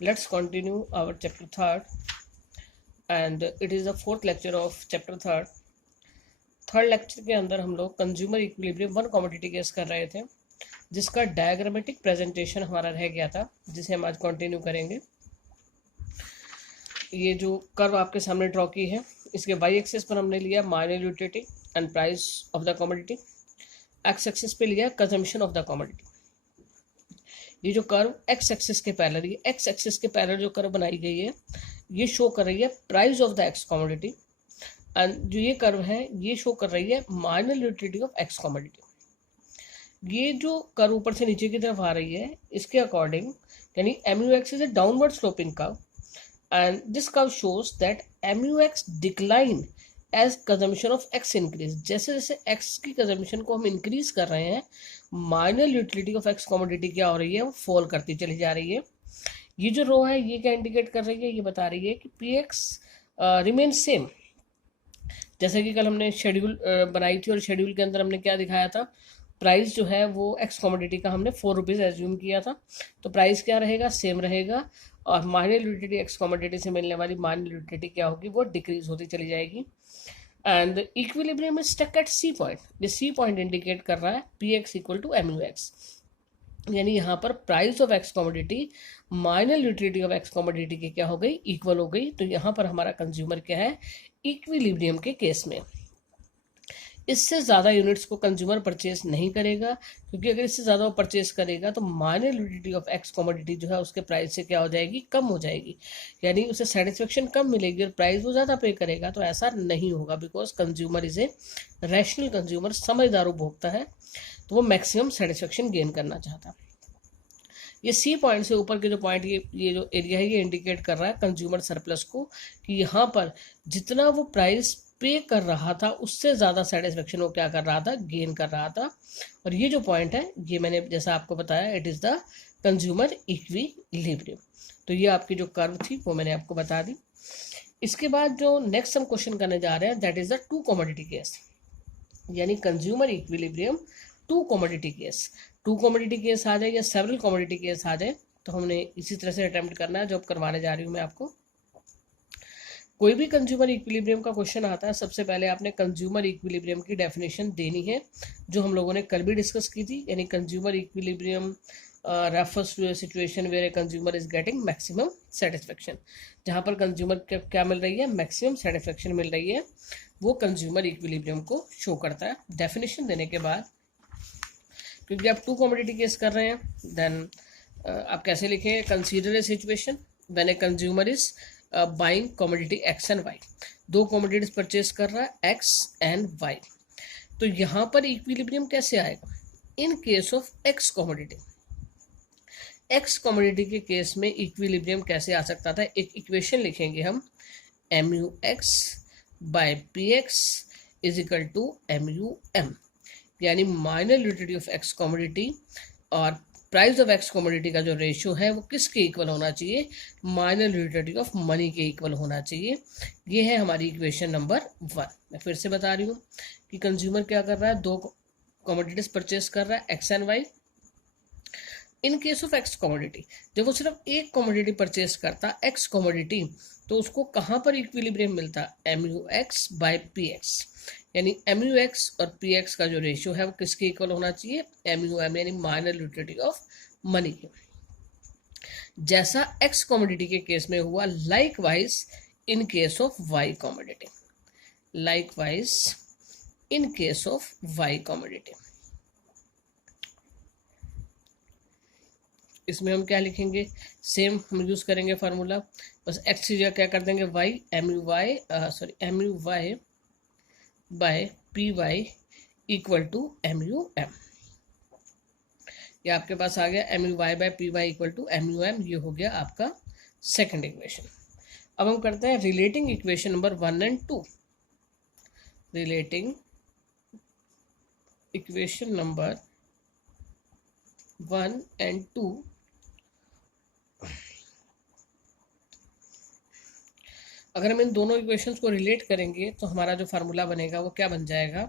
Let's continue our chapter third, and it is the fourth lecture of chapter third. Third lecture के अंदर हम लोग consumer equilibrium one commodity case कर रहे थे, जिसका डायग्रामेटिक प्रेजेंटेशन हमारा रह गया था, जिसे हम आज कंटिन्यू करेंगे। ये जो कर्व आपके सामने ड्रॉ की है, इसके वाई एक्सिस पर हमने लिया marginal utility and price of the commodity, x axis पे लिया कंजम्पशन ऑफ द कमोडिटी। ये जो कर्व एक्स एक्सिस के पैरेलल, ये एक्स एक्सिस के पैरेलल जो कर्व बनाई गई है, ये शो कर रही है price of the x commodity, and जो ये कर्व है ये शो कर रही है marginal utility of X commodity. ये जो कर्व ऊपर से नीचे की तरफ आ रही है, इसके अकॉर्डिंग यानी MUX is a downward sloping curve, and this curve shows that MUX decline as consumption of X increase. जैसे जैसे एक्स की कंजम्पशन को हम इंक्रीज कर रहे हैं, marginal utility of X commodity क्या हो रही है, वो फॉल करती चली जा रही है। ये जो रो है ये क्या इंडिकेट कर रही है, ये बता रही है कि PX रिमेन सेम। जैसे कि कल हमने शेड्यूल बनाई थी और शेड्यूल के अंदर हमने क्या दिखाया था, प्राइस जो है वो एक्स कमोडिटी का हमने 4 रुपीज़ एज्यूम किया था, तो प्राइस क्या रहेगा, सेम रहेगा, और मार्जिनल यूटिलिटी एक्स कमोडिटी से मिलने वाली मार्जिनल यूटिलिटी क्या होगी, वो डिक्रीज होती चली जाएगी। And equilibrium is stuck at C point. ये सी पॉइंट इंडिकेट कर रहा है PX इक्वल टू MUX, यानी यहाँ पर price of X commodity marginal utility of X commodity की क्या हो गई, इक्वल हो गई। तो यहाँ पर हमारा कंज्यूमर क्या है, इक्विलिब्रियम के केस में इससे ज़्यादा यूनिट्स को कंज्यूमर परचेज नहीं करेगा, क्योंकि अगर इससे ज़्यादा वो परचेज करेगा तो marginal utility of X commodity जो है उसके प्राइस से क्या हो जाएगी, कम हो जाएगी, यानी उसे सेटिस्फेक्शन कम मिलेगी और प्राइस वो ज़्यादा पे करेगा। तो ऐसा नहीं होगा, because consumer is a rational consumer, समझदार उपभोक्ता है, तो वो मैक्सिमम सेटिस्फेक्शन गेन करना चाहता है। ये सी पॉइंट से ऊपर के जो पॉइंट, ये जो एरिया है, ये इंडिकेट कर रहा है कंज्यूमर सरप्लस को, कि यहाँ पर जितना वो प्राइस पे कर रहा था उससे ज़्यादा सेटिस्फेक्शन वो क्या कर रहा था, गेन कर रहा था। और ये जो पॉइंट है, ये मैंने जैसा आपको बताया, it is the consumer equilibrium. तो ये आपकी जो कर्व थी वो मैंने आपको बता दी। इसके बाद जो नेक्स्ट हम क्वेश्चन करने जा रहे हैं, that is the two commodity case, यानी consumer equilibrium two commodity case. Two commodity case आ जाए या सेवरल कमोडिटी केस आ जाए, तो हमने इसी तरह से अटेम्प्ट करना है जो अब करवाने जा रही हूँ मैं आपको। कोई भी कंज्यूमर इक्विलिब्रियम का क्वेश्चन आता है, सबसे पहले आपने कंज्यूमर इक्विलिब्रियम की डेफिनेशन देनी है, जो हम लोगों ने कल भी डिस्कस की थी, यानी consumer equilibrium refers to a situation where a consumer is getting maximum satisfaction. जहाँ पर कंज्यूमर क्या मिल रही है, मैक्सिमम सेटिस्फेक्शन मिल रही है, वो कंज्यूमर इक्विलिब्रियम को शो करता है। डेफिनेशन देने के बाद, क्योंकि आप टू कमोडिटी केस कर रहे हैं, देन आप कैसे लिखेंगे, consider a situation when a consumer is buying commodity X and Y. दो कमोडिटीज परचेज कर रहा है, एक्स एंड वाई। तो यहाँ पर इक्विलिब्रियम कैसे आएगा, in case of X commodity. X commodity के केस में इक्विलिब्रियम कैसे आ सकता था, एक इक्वेशन लिखेंगे हम, MUX by PX is equal to MUM, यानी marginal utility of X commodity और प्राइस ऑफ एक्स कमोडिटी का जो रेशियो है वो किसके इक्वल होना चाहिए, मार्जिनल यूटिलिटी ऑफ मनी के इक्वल होना चाहिए। ये है हमारी इक्वेशन नंबर 1। मैं फिर से बता रही हूँ कि कंज्यूमर क्या कर रहा है, दो कमोडिटीज परचेस कर रहा है, X and Y. In case of X commodity, जब वो सिर्फ एक कमोडिटी परचेस करता, एक्स कमोडिटी, तो उसको कहाँ पर इक्विलिब्रियम मिलता, MUX बाय PX, यानी MUX और PX का जो रेशियो है वो किसके इक्वल होना चाहिए, MUM, यानी मार्जिनल यूटिलिटी ऑफ मनी के। जैसा एक्स कमोडिटी के केस में हुआ, likewise in case of Y commodity, likewise in case of Y commodity. इसमें हम क्या लिखेंगे, सेम हम यूज करेंगे फार्मूला, बस एक्स की जगह क्या कर देंगे, Y, MUY by PY equal to MUM। ये आपके पास आ गया, MUY by PY equal to MUM, ये हो गया आपका सेकंड इक्वेशन। अब हम करते हैं relating equation number 1 and 2। Relating equation number 1 and 2। अगर हम इन दोनों इक्वेशंस को रिलेट करेंगे तो हमारा जो फार्मूला बनेगा वो क्या बन जाएगा,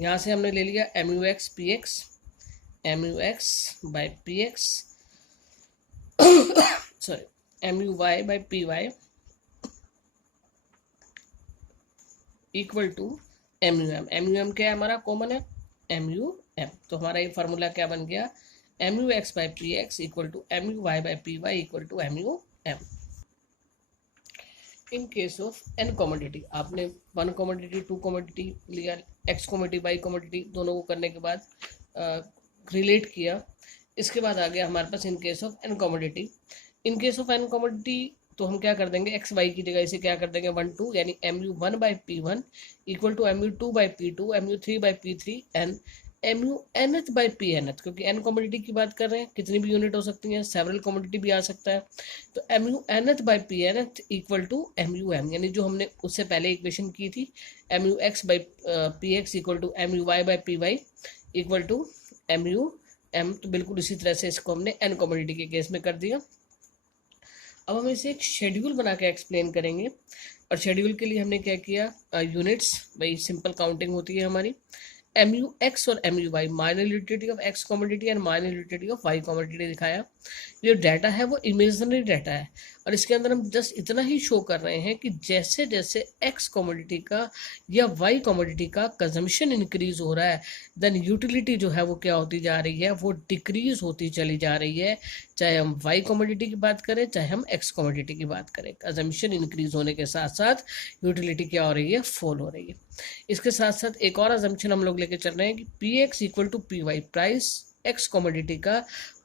यहाँ से हमने ले लिया MUX PX, MUX by PX sorry MUY by PY equal to MUM। MUM क्या है हमारा, कॉमन है MUM। तो हमारा ये फार्मूला क्या बन गया, MUX by PX equal to MUY by PY equal to MUM। In case of n commodity, आपने 1 कमोडिटी 2 कमोडिटी लिया, x कमोडिटी y कमोडिटी, दोनों को करने के बाद रिलेट किया। इसके बाद आ गया हमारे पास in case of n commodity. In case of n commodity तो हम क्या कर देंगे, एक्स वाई की जगह इसे क्या कर देंगे 1 2, यानी MU1 by P1 equal to MU2 by P2 MU3 by P3 and MUNth by PNth, क्योंकि n कमोडिटी की बात कर रहे हैं, कितनी भी यूनिट हो सकती हैं, सेवरल कमोडिटी भी आ सकता है। तो MUNth by PNth equal to MUM, यानी जो हमने उससे पहले इक्वेशन की थी MUX by PX equal to MUY by PY equal to MUM। तो बिल्कुल इसी तरह से इसको हमने n कमोडिटी के केस में कर दिया। अब हम इसे एक शेड्यूल बना के एक्सप्लेन करेंगे, और शेड्यूल के लिए हमने क्या किया, यूनिट्स, भाई सिंपल काउंटिंग होती है हमारी। MUX और MUY minor utility of x commodity and minor utility of y commodity दिखाया। जो डाटा है वो इमेजिनरी डाटा है, और इसके अंदर हम जस्ट इतना ही शो कर रहे हैं कि जैसे जैसे x कमोडिटी का या y कमोडिटी का कंजम्पशन इंक्रीज हो रहा है, देन यूटिलिटी जो है वो क्या होती जा रही है, वो डिक्रीज होती चली जा रही है। चाहे हम y कमोडिटी की बात करें, चाहे हम x कमोडिटी की बात करें, कंजम्पशन इंक्रीज होने के साथ साथ यूटिलिटी क्या हो रही है, फॉल हो रही है। इसके साथ साथ एक और अजम्पशन हम लोग लेके चल रहे हैं कि PX equal to PY, price x commodity का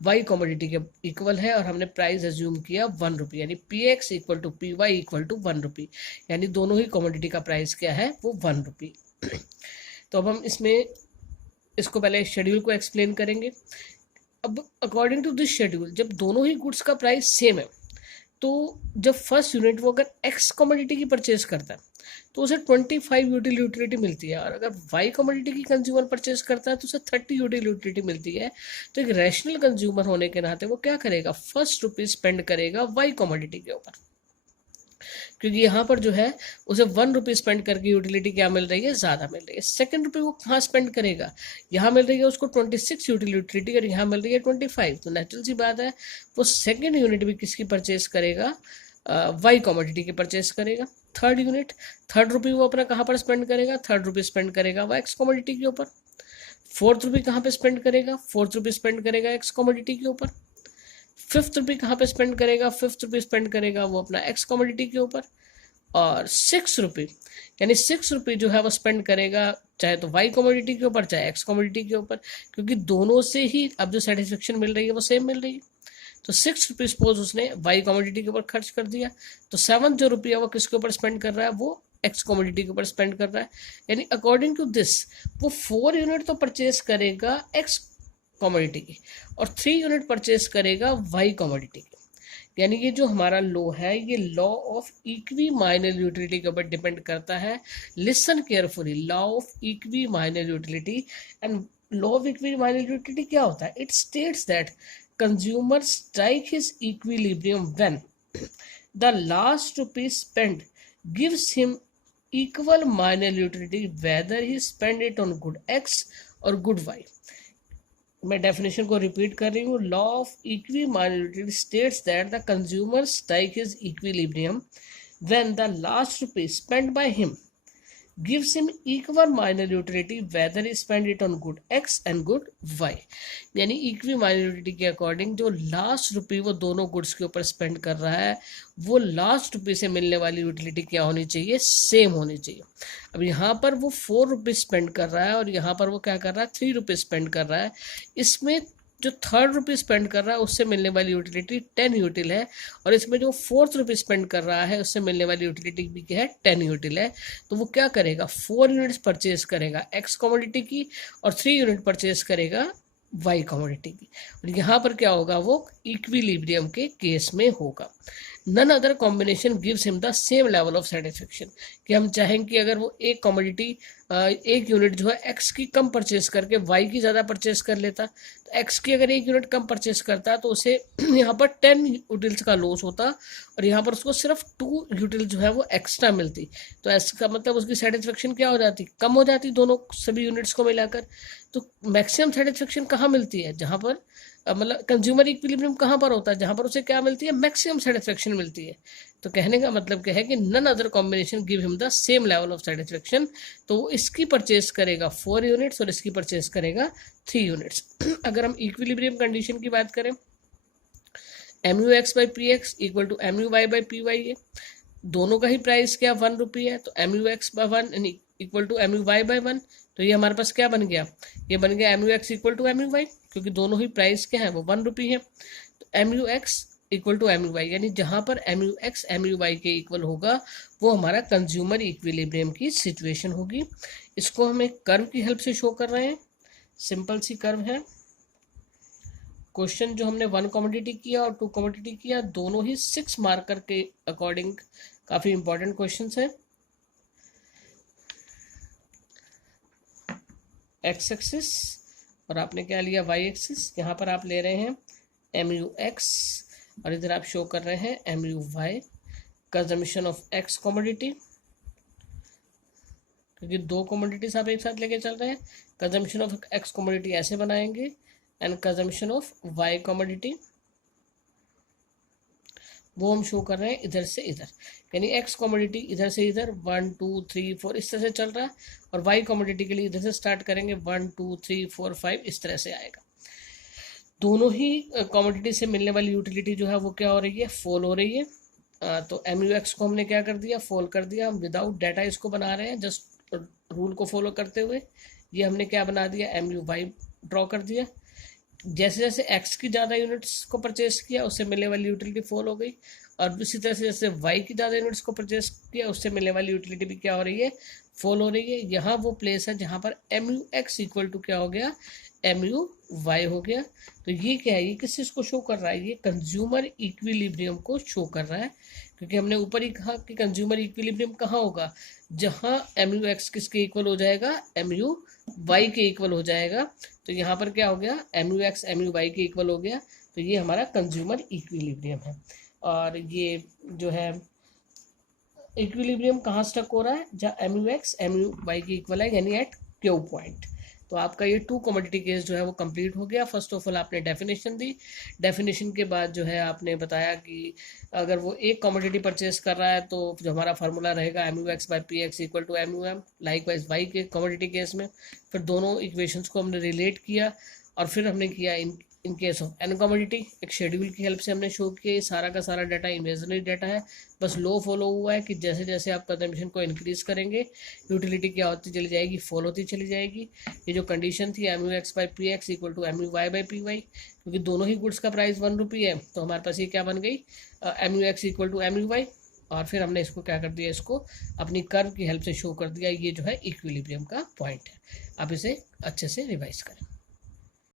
y कमोडिटी के इक्वल है, और हमने प्राइस एज्यूम किया 1 रुपी, यानी PX equal to PY equal to 1 rupee, यानी दोनों ही कमोडिटी का प्राइस क्या है, वो 1 रुपी। तो अब हम इसमें इसको पहले शेड्यूल को एक्सप्लेन करेंगे। अब अकॉर्डिंग टू दिस शेड्यूल, जब दोनों ही गुड्स का प्राइस सेम है, तो जब फर्स्ट यूनिट वो अगर x कमोडिटी की परचेज करता है तो उसे 25 यूटिलिटी मिलती है, और अगर y कमोडिटी की कंज्यूमर परचेज करता है तो उसे 30 यूटिलिटी मिलती है। तो एक रैशनल कंज्यूमर होने के नाते वो क्या करेगा, फर्स्ट रुपीज स्पेंड करेगा y कमोडिटी के ऊपर, क्योंकि यहाँ पर जो है उसे 1 रुपी स्पेंड करके यूटिलिटी क्या मिल रही है, ज़्यादा मिल रही है। सेकंड रुपी वो कहाँ स्पेंड करेगा, यहाँ मिल रही है उसको 26 यूटिलिटी और यहाँ मिल रही है 25, तो नेचुरल सी बात है वो सेकंड यूनिट भी किसकी परचेज करेगा, वाई कमोडिटी की परचेज करेगा। थर्ड यूनिट, थर्ड रुपी वो अपना कहाँ पर स्पेंड करेगा, थर्ड रुपी स्पेंड करेगा वो एक्स कमोडिटी के ऊपर। फोर्थ रुपी कहाँ पे स्पेंड करेगा, फोर्थ रुपी स्पेंड करेगा एक्स कमोडिटी के ऊपर। फिफ्थ रुपी कहाँ पे स्पेंड करेगा, फिफ्थ रुपी स्पेंड करेगा वो अपना एक्स कमोडिटी के ऊपर। और 6 रुपी, यानी 6 रुपी जो है वो स्पेंड करेगा चाहे तो वाई कमोडिटी के ऊपर चाहे एक्स कमोडिटी के ऊपर, क्योंकि दोनों से ही अब जो सेटिस्फेक्शन मिल रही है वो सेम मिल रही है। तो 6 रुपी सपोज उसने वाई कमोडिटी के ऊपर खर्च कर दिया, तो 7 जो रुपया वो किसके ऊपर स्पेंड कर रहा है, वो एक्स कमोडिटी के ऊपर स्पेंड कर रहा है। यानी अकॉर्डिंग टू दिस वो 4 यूनिट तो परचेज करेगा एक्स कमोडिटी की, और 3 यूनिट परचेज करेगा वाई कमोडिटी की। यानी ये जो हमारा लॉ है, ये law of equi minor utility के ऊपर डिपेंड करता है। Listen carefully, law of equi minor utility. And law of equi minor utility क्या होता है, it states that consumer strike his equilibrium when the last rupee spent gives him equal minor utility whether he spend it on good X or good Y। मैं definition को repeat कर रही हूँ। Law of equi minor utility states that the consumer strike his equilibrium when the last rupee spent by him gives him equal minor utility whether he spend it on good X and good Y। यानी equi minor utility के according जो last रुपी वो दोनों goods के ऊपर spend कर रहा है, वो लास्ट रुपी से मिलने वाली यूटिलिटी क्या होनी चाहिए, सेम होनी चाहिए। अब यहाँ पर वो 4 रुपी स्पेंड कर रहा है और यहाँ पर वो क्या कर रहा है, 3 रुपी स्पेंड कर रहा है। इसमें जो थर्ड रुपी स्पेंड कर रहा है उससे मिलने वाली यूटिलिटी 10 यूटिल है, और इसमें जो फोर्थ रुपी स्पेंड कर रहा है उससे मिलने वाली यूटिलिटी भी क्या है, 10 यूटिल है। तो वो क्या करेगा, 4 यूनिट्स परचेज करेगा एक्स कमोडिटी की और 3 यूनिट परचेज करेगा वाई कमोडिटी की। और यहाँ पर क्या होगा, वो इक्विलिब्रियम के केस में होगा। None other combination gives him the same level of satisfaction, कि हम चाहेंगे कि अगर वो एक कमोडिटी एक यूनिट जो है एक्स की कम परचेज करके वाई की ज़्यादा परचेज कर लेता, तो एक्स की अगर एक यूनिट कम परचेज करता तो उसे यहाँ पर 10 यूटिल्स का लॉस होता, और यहाँ पर उसको सिर्फ 2 यूटिल जो है वो एक्स्ट्रा मिलती। तो इसका मतलब उसकी सेटिस्फेक्शन क्या हो जाती, कम हो जाती दोनों सभी यूनिट्स को मिलाकर। तो मैक्सिमम सेटिस्फेक्शन कहाँ मिलती है, जहाँ पर मतलब कंज्यूमर इक्विलिब्रियम कहाँ पर होता है, जहाँ पर उसे क्या मिलती है, मैक्सिमम सेटिस्फेक्शन मिलती है। तो कहने का मतलब क्या है कि none other combination give him the same level of satisfaction. तो वो इसकी परचेज करेगा 4 यूनिट्स और इसकी परचेज करेगा 3 यूनिट्स। अगर हम इक्विलिब्रियम कंडीशन की बात करें, M U X by P X equal to M U Y by P Y है, दोनों का ही प्राइस क्या 1 रुपी है, तो M U X by 1 equal to M U Y by 1। तो ये हमारे पास क्या बन गया, ये बन गया M U X equal to M U Y, क्योंकि दोनों ही प्राइस क्या है वो 1 रुपी है। तो M U X equal to M U Y, यानी जहाँ पर M U X M U Y के इक्वल होगा वो हमारा कंज्यूमर इक्विलिब्रियम की सिचुएशन होगी। इसको हम एक कर्व की हेल्प से शो कर रहे हैं, सिंपल सी कर्व है। क्वेश्चन जो हमने 1 कमोडिटी किया और 2 कमोडिटी किया, दोनों ही 6 मार्कर के अकॉर्डिंग काफी इंपॉर्टेंट क्वेश्चंस हैं। एक्स एक्सिस और आपने क्या लिया वाई एक्सिस, यहाँ पर आप ले रहे हैं एम यू एक्स और इधर आप शो कर रहे हैं M U Y, consumption of X commodity, क्योंकि 2 कमोडिटीज आप एक साथ लेके चल रहे हैं। कंजम्पशन ऑफ एक्स कमोडिटी ऐसे बनाएंगे and consumption of Y commodity वो हम शो कर रहे हैं इधर से इधर, यानी एक्स कमोडिटी इधर से इधर 1 2 3 4 इस तरह से चल रहा है, और वाई कमोडिटी के लिए इधर से स्टार्ट करेंगे 1 2 3 4 5 इस तरह से आएगा। दोनों ही कमोडिटी से मिलने वाली यूटिलिटी जो है वो क्या हो रही है, फॉल हो रही है। तो एम यू एक्स को हमने क्या कर दिया, फॉल कर दिया। हम विदाउट डाटा इसको बना रहे हैं, जस्ट रूल को फॉलो करते हुए। ये हमने क्या बना दिया, एम यू वाई ड्रॉ कर दिया। जैसे जैसे एक्स की ज़्यादा यूनिट्स को परचेस किया उससे मिलने वाली यूटिलिटी फॉल हो गई, और इसी तरह से जैसे वाई की ज़्यादा यूनिट्स को परचेस किया उससे मिलने वाली यूटिलिटी भी क्या हो रही है, फॉल हो रही है। यहाँ वो प्लेस है जहाँ पर M U X equal to क्या हो गया, एम यू वाई हो गया। तो ये क्या है, ये किस चीज़ को शो कर रहा है, ये कंज्यूमर इक्विलिब्रियम को शो कर रहा है, क्योंकि हमने ऊपर ही कहा कि कंज्यूमर इक्विलिब्रियम कहाँ होगा, जहाँ एम यू एक्स किसके इक्वल हो जाएगा, एम यू वाई के इक्वल हो जाएगा। तो यहाँ पर क्या हो गया, M U X M U Y के इक्वल हो गया। तो ये हमारा कंज्यूमर इक्विलिब्रियम है। और ये जो है इक्विलिब्रियम कहाँ स्टक हो रहा है, जहाँ M U X M U Y के इक्वल है, यानी एट क्यू पॉइंट। तो आपका ये 2 कमोडिटी केस जो है वो कंप्लीट हो गया। फर्स्ट ऑफ ऑल आपने डेफिनेशन दी, डेफिनेशन के बाद जो है आपने बताया कि अगर वो एक कमोडिटी परचेस कर रहा है तो जो हमारा फार्मूला रहेगा M U X by P X equal to M U M. Likewise Y के कमोडिटी केस में फिर दोनों इक्वेशंस को हमने रिलेट किया, और फिर हमने किया in case of N commodity एक शेड्यूल की हेल्प से हमने शो किया। सारा का सारा डाटा इमेजिनरी डाटा है, बस लो फॉलो हुआ है कि जैसे जैसे आप कंजम्पशन को इंक्रीज करेंगे यूटिलिटी क्या होती चली जाएगी, फॉल होती चली जाएगी। ये जो कंडीशन थी M U X by P X equal to M U Y by P Y, क्योंकि दोनों ही गुड्स का प्राइस 1 रुपी है, तो हमारे पास ये क्या बन गई, M U X equal to M U Y. और फिर हमने इसको क्या कर दिया, इसको अपनी कर्व की हेल्प से शो कर दिया। ये जो है इक्विलिब्रियम का पॉइंट है। आप इसे अच्छे से रिवाइज करें।